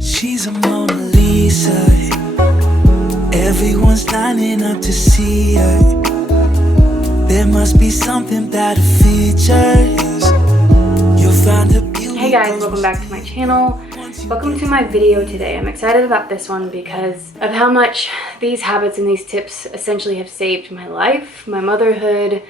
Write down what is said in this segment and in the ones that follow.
She's a Mona Lisa. Everyone's lining up to see her. There must be something about her features. You'll find her beauty. Hey guys, welcome back to my channel. Welcome to my video today. I'm excited about this one because of how much these habits and these tips essentially have saved my life, my motherhood,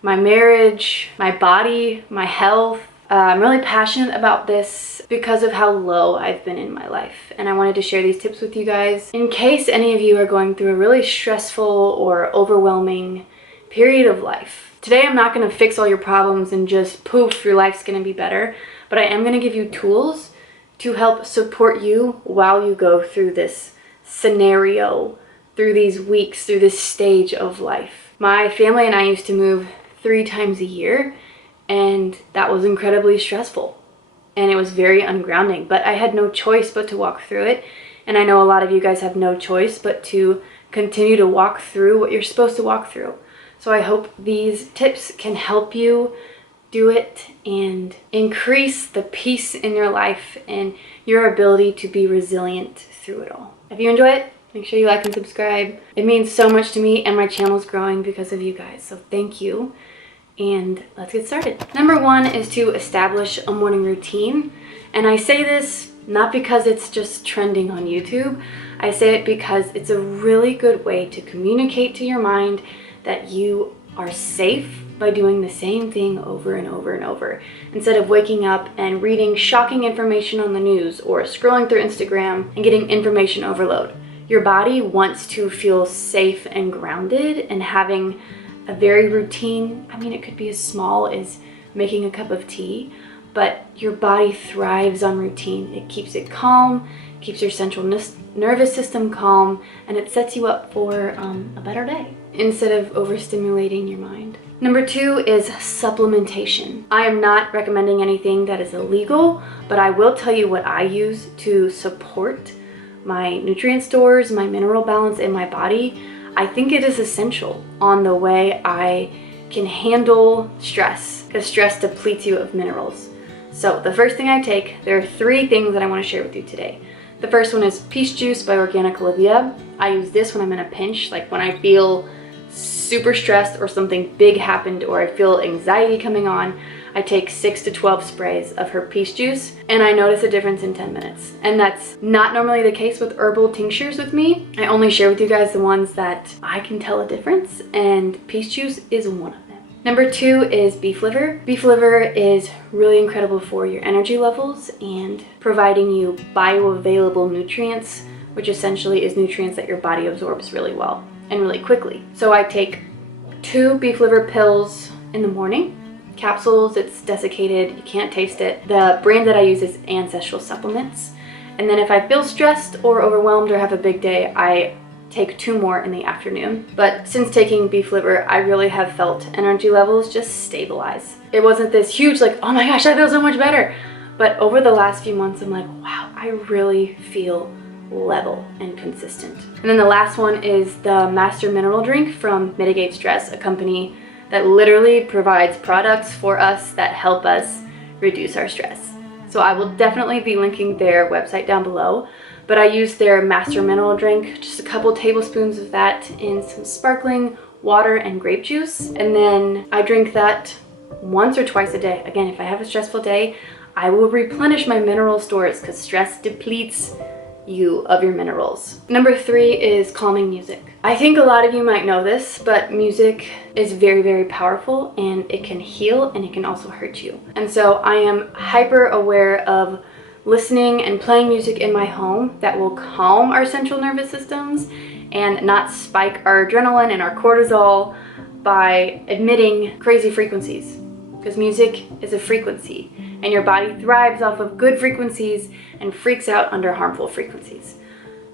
my marriage, my body, my health. I'm really passionate about this because of how low I've been in my life, and I wanted to share these tips with you guys in case any of you are going through a really stressful or overwhelming period of life. Today I'm not going to fix all your problems and just poof, your life's going to be better, but I am going to give you tools to help support you while you go through this scenario, through these weeks, through this stage of life. My family and I used to move 3 times a year, and that was incredibly stressful and it was very ungrounding, but I had no choice but to walk through it. And I know a lot of you guys have no choice but to continue to walk through what you're supposed to walk through. So I hope these tips can help you do it and increase the peace in your life and your ability to be resilient through it all. If you enjoy it, make sure you like and subscribe. It means so much to me, and my channel is growing because of you guys, so thank you. And let's get started. Number 1 is to establish a morning routine. And I say this not because it's just trending on YouTube. I say it because it's a really good way to communicate to your mind that you are safe by doing the same thing over and over and over. Instead of waking up and reading shocking information on the news or scrolling through Instagram and getting information overload. Your body wants to feel safe and grounded, and having a very routine, I mean, it could be as small as making a cup of tea, but your body thrives on routine. It keeps it calm, keeps your central nervous system calm, and it sets you up for a better day instead of overstimulating your mind. Number 2 is supplementation. I am not recommending anything that is illegal, but I will tell you what I use to support my nutrient stores, my mineral balance in my body. I think it is essential on the way I can handle stress, because stress depletes you of minerals. So the first thing I take, there are 3 things that I want to share with you today. The first one is peach juice by Organie Olivia. I use this when I'm in a pinch, like when I feel super stressed or something big happened or I feel anxiety coming on. I take 6 to 12 sprays of her peach juice and I notice a difference in 10 minutes. And that's not normally the case with herbal tinctures with me. I only share with you guys the ones that I can tell a difference, and peach juice is one of them. Number 2 is beef liver. Beef liver is really incredible for your energy levels and providing you bioavailable nutrients, which essentially is nutrients that your body absorbs really well and really quickly. So I take 2 beef liver pills in the morning. Capsules, it's desiccated, you can't taste it. The brand that I use is Ancestral Supplements. And then if I feel stressed or overwhelmed or have a big day, I take 2 more in the afternoon. But since taking beef liver, I really have felt energy levels just stabilize. It wasn't this huge like, oh my gosh, I feel so much better. But over the last few months, I'm like, wow, I really feel level and consistent. And then the last one is the Master Mineral Drink from Midigate Stress, a company that literally provides products for us that help us reduce our stress. So I will definitely be linking their website down below, but I use their Master Mineral Drink, just a couple tablespoons of that in some sparkling water and grape juice. And then I drink that once or twice a day. Again, if I have a stressful day, I will replenish my mineral stores because stress depletes you of your minerals. Number 3 is calming music. I think a lot of you might know this, but music is very, very powerful, and it can heal and it can also hurt you. And so I am hyper aware of listening and playing music in my home that will calm our central nervous systems and not spike our adrenaline and our cortisol by emitting crazy frequencies. Because music is a frequency, and your body thrives off of good frequencies and freaks out under harmful frequencies.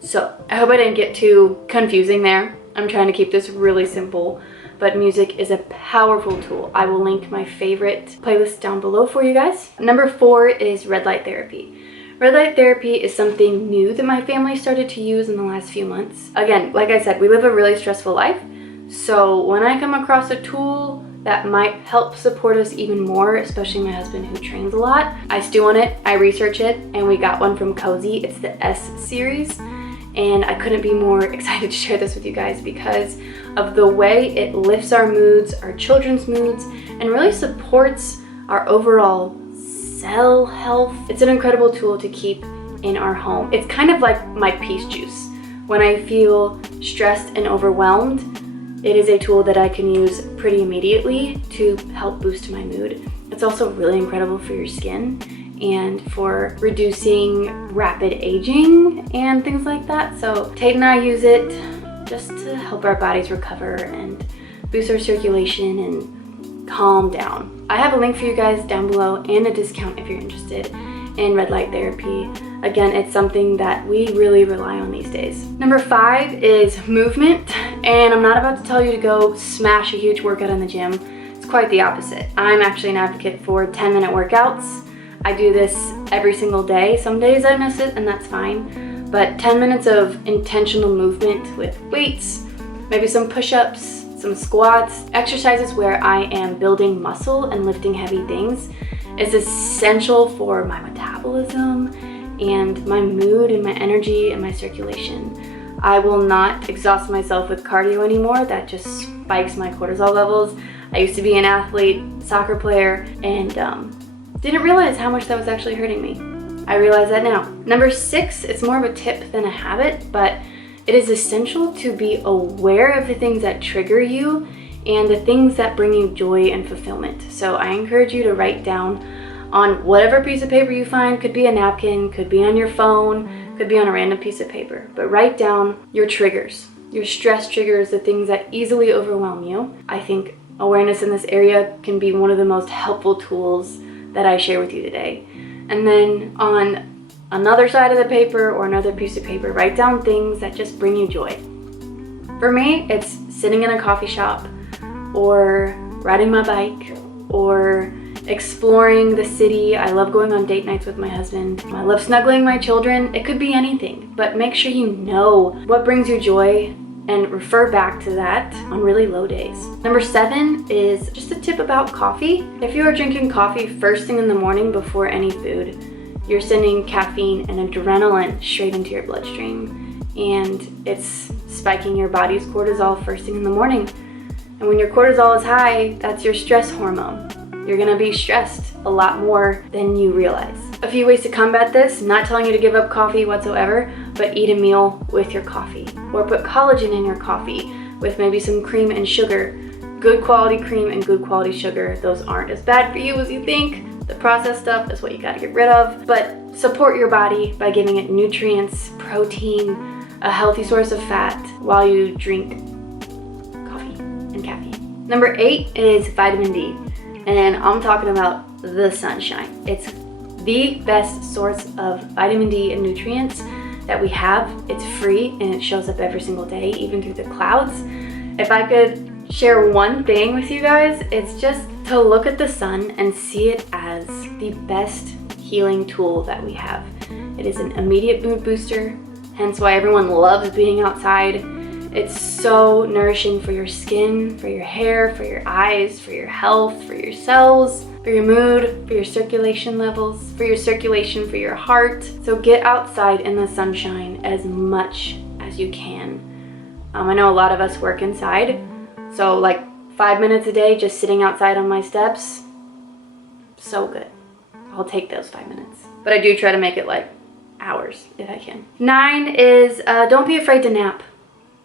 So I hope I didn't get too confusing there. I'm trying to keep this really simple, but music is a powerful tool. I will link my favorite playlist down below for you guys. Number 4 is red light therapy. Red light therapy is something new that my family started to use in the last few months. Again, like I said, we live a really stressful life. So when I come across a tool that might help support us even more, especially my husband who trains a lot. I stew on it, I research it, and we got one from Cozy. It's the S series, and I couldn't be more excited to share this with you guys because of the way it lifts our moods, our children's moods, and really supports our overall cell health. It's an incredible tool to keep in our home. It's kind of like my peace juice. When I feel stressed and overwhelmed, it is a tool that I can use pretty immediately to help boost my mood. It's also really incredible for your skin and for reducing rapid aging and things like that. So Tate and I use it just to help our bodies recover and boost our circulation and calm down. I have a link for you guys down below and a discount if you're interested in red light therapy. Again, it's something that we really rely on these days. Number 5 is movement, and I'm not about to tell you to go smash a huge workout in the gym. It's quite the opposite. I'm actually an advocate for 10-minute workouts. I do this every single day. Some days I miss it, and that's fine. But 10 minutes of intentional movement with weights, maybe some push-ups, some squats, exercises where I am building muscle and lifting heavy things is essential for my metabolism and my mood and my energy and my circulation. I will not exhaust myself with cardio anymore. That just spikes my cortisol levels. I used to be an athlete, soccer player, and didn't realize how much that was actually hurting me. I realize that now. Number 6, it's more of a tip than a habit, but it is essential to be aware of the things that trigger you and the things that bring you joy and fulfillment. So I encourage you to write down on whatever piece of paper you find. Could be a napkin, could be on your phone, could be on a random piece of paper, but write down your triggers, your stress triggers, the things that easily overwhelm you. I think awareness in this area can be one of the most helpful tools that I share with you today. And then on another side of the paper or another piece of paper, write down things that just bring you joy. For me, it's sitting in a coffee shop or riding my bike or exploring the city. I love going on date nights with my husband. I love snuggling my children. It could be anything, but make sure you know what brings you joy and refer back to that on really low days. Number 7 is just a tip about coffee. If you are drinking coffee first thing in the morning before any food, you're sending caffeine and adrenaline straight into your bloodstream, and it's spiking your body's cortisol first thing in the morning. And when your cortisol is high, that's your stress hormone. You're gonna be stressed a lot more than you realize. A few ways to combat this: not telling you to give up coffee whatsoever, but eat a meal with your coffee. Or put collagen in your coffee with maybe some cream and sugar. Good quality cream and good quality sugar. Those aren't as bad for you as you think. The processed stuff is what you gotta get rid of. But support your body by giving it nutrients, protein, a healthy source of fat while you drink coffee and caffeine. Number 8 is vitamin D. And I'm talking about the sunshine. It's the best source of vitamin D and nutrients that we have. It's free and it shows up every single day, even through the clouds. If I could share one thing with you guys, it's just to look at the sun and see it as the best healing tool that we have. It is an immediate mood booster, hence why everyone loves being outside. It's so nourishing for your skin, for your hair, for your eyes, for your health, for your cells, for your mood, for your circulation levels, for your circulation, for your heart. So get outside in the sunshine as much as you can. I know a lot of us work inside, so like 5 minutes a day just sitting outside on my steps, so good. I'll take those 5 minutes. But I do try to make it like hours if I can. 9 is don't be afraid to nap.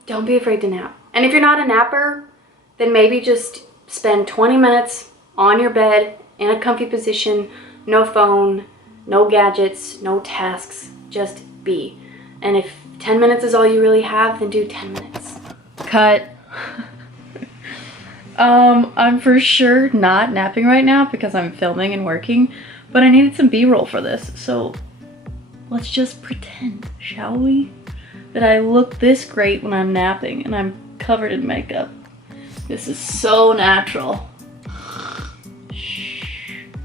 Don't be afraid to nap. And if you're not a napper, then maybe just spend 20 minutes on your bed in a comfy position, no phone, no gadgets, no tasks, just be. And if 10 minutes is all you really have, then do 10 minutes. Cut. I'm for sure not napping right now because I'm filming and working, but I needed some B-roll for this, so let's just pretend, shall we? That I look this great when I'm napping and I'm covered in makeup. This is so natural.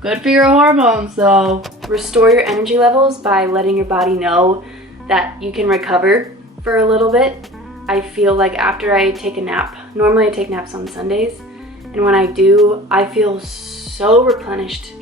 Good for your hormones though. Restore your energy levels by letting your body know that you can recover for a little bit. I feel like after I take a nap, normally I take naps on Sundays, And when I do, I feel so replenished,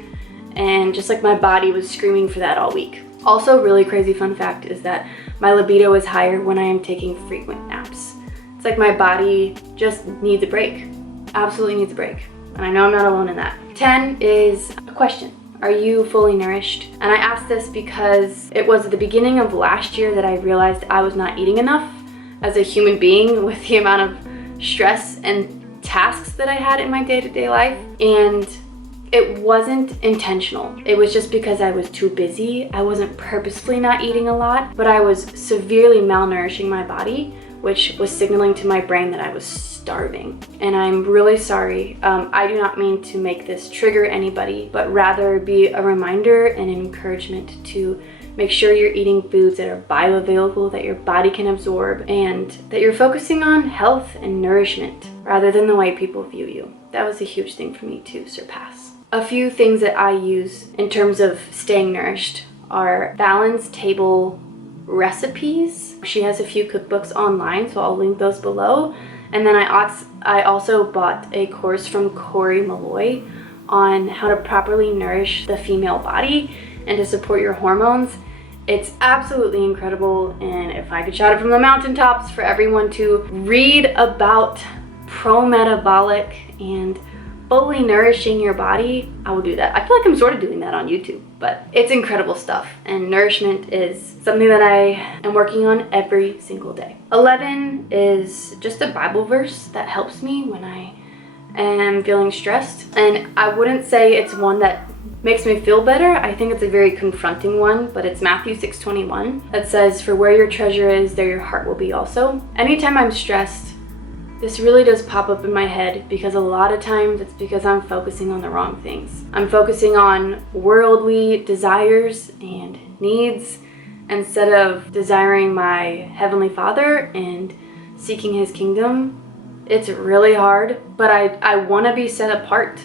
and just like my body was screaming for that all week. Also, really crazy fun fact is that my libido is higher when I am taking frequent naps. It's like my body just needs a break. Absolutely needs a break. And I know I'm not alone in that. 10 is a question. Are you fully nourished? And I asked this because it was at the beginning of last year that I realized I was not eating enough as a human being with the amount of stress and tasks that I had in my day-to-day life. And it wasn't intentional. It was just because I was too busy. I wasn't purposefully not eating a lot, but I was severely malnourishing my body, which was signaling to my brain that I was starving. And I'm really sorry. I do not mean to make this trigger anybody, but rather be a reminder and an encouragement to make sure you're eating foods that are bioavailable, that your body can absorb, and that you're focusing on health and nourishment rather than the way people view you. That was a huge thing for me to surpass. A few things that I use in terms of staying nourished are Fallon's Table recipes. She has a few cookbooks online, so I'll link those below. And then I also bought a course from Corey Malloy on how to properly nourish the female body and to support your hormones. It's absolutely incredible, and if I could shout it from the mountaintops for everyone to read about pro-metabolic and fully nourishing your body, I will do that. I feel like I'm sort of doing that on YouTube, but it's incredible stuff, and nourishment is something that I am working on every single day. 11 is just a Bible verse that helps me when I am feeling stressed, and I wouldn't say it's one that makes me feel better. I think it's a very confronting one, but it's Matthew 6:21 that says, "For where your treasure is, there your heart will be also." Anytime I'm stressed, this really does pop up in my head, because a lot of times it's because I'm focusing on the wrong things. I'm focusing on worldly desires and needs instead of desiring my Heavenly Father and seeking His kingdom. It's really hard, but I want to be set apart.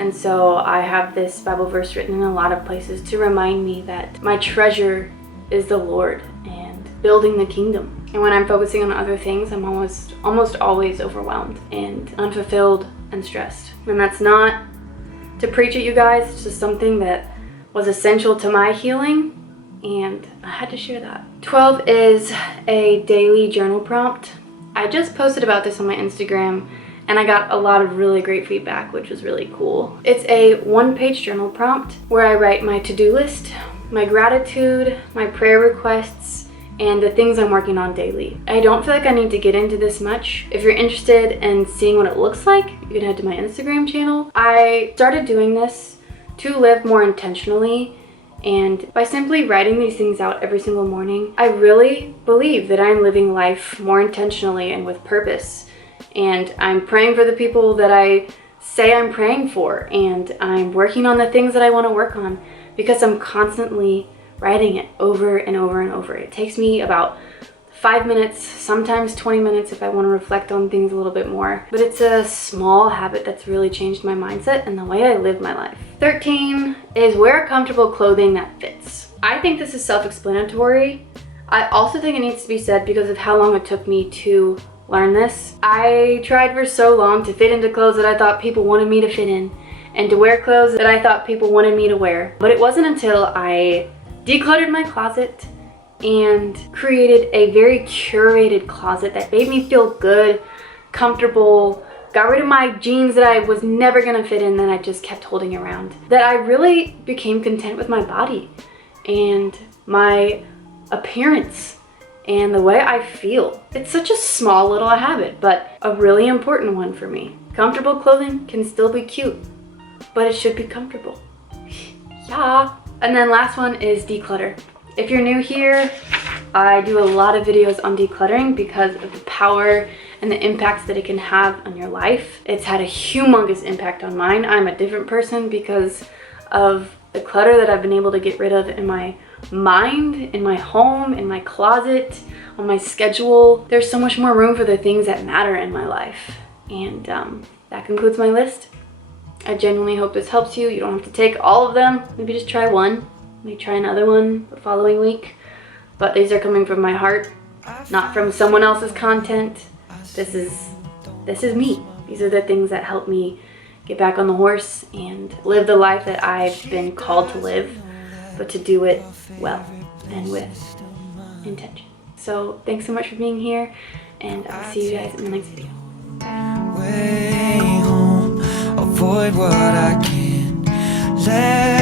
And so I have this Bible verse written in a lot of places to remind me that my treasure is the Lord and building the kingdom. And when I'm focusing on other things, I'm almost always overwhelmed and unfulfilled and stressed. And that's not to preach at you guys, it's just something that was essential to my healing, and I had to share that. 12 is a daily journal prompt. I just posted about this on my Instagram, and I got a lot of really great feedback, which was really cool. It's a one-page journal prompt where I write my to-do list, my gratitude, my prayer requests, and the things I'm working on daily. I don't feel like I need to get into this much. If you're interested in seeing what it looks like, you can head to my Instagram channel. I started doing this to live more intentionally, and by simply writing these things out every single morning, I really believe that I'm living life more intentionally and with purpose. And I'm praying for the people that I say I'm praying for, and I'm working on the things that I want to work on because I'm constantly writing it over and over and over. It takes me about 5 minutes, sometimes 20 minutes if I want to reflect on things a little bit more. But it's a small habit that's really changed my mindset and the way I live my life. 13 is wear comfortable clothing that fits. I think this is self-explanatory. I also think it needs to be said because of how long it took me to learn this. I tried for so long to fit into clothes that I thought people wanted me to fit in, and to wear clothes that I thought people wanted me to wear. But it wasn't until I decluttered my closet and created a very curated closet that made me feel good, comfortable, got rid of my jeans that I was never gonna fit in that I just kept holding around, that I really became content with my body and my appearance and the way I feel. It's such a small little habit, but a really important one for me. Comfortable clothing can still be cute, but it should be comfortable. Yeah. And then last one is declutter. If you're new here, I do a lot of videos on decluttering because of the power and the impacts that it can have on your life. It's had a humongous impact on mine. I'm a different person because of the clutter that I've been able to get rid of in my mind, in my home, in my closet, on my schedule. There's so much more room for the things that matter in my life. And that concludes my list. I genuinely hope this helps you. You don't have to take all of them. Maybe just try one. Maybe try another one the following week. But these are coming from my heart, not from someone else's content. This is me. These are the things that help me get back on the horse and live the life that I've been called to live, but to do it well and with intention. So thanks so much for being here, and I'll see you guys in the next video. Way home, avoid what I can let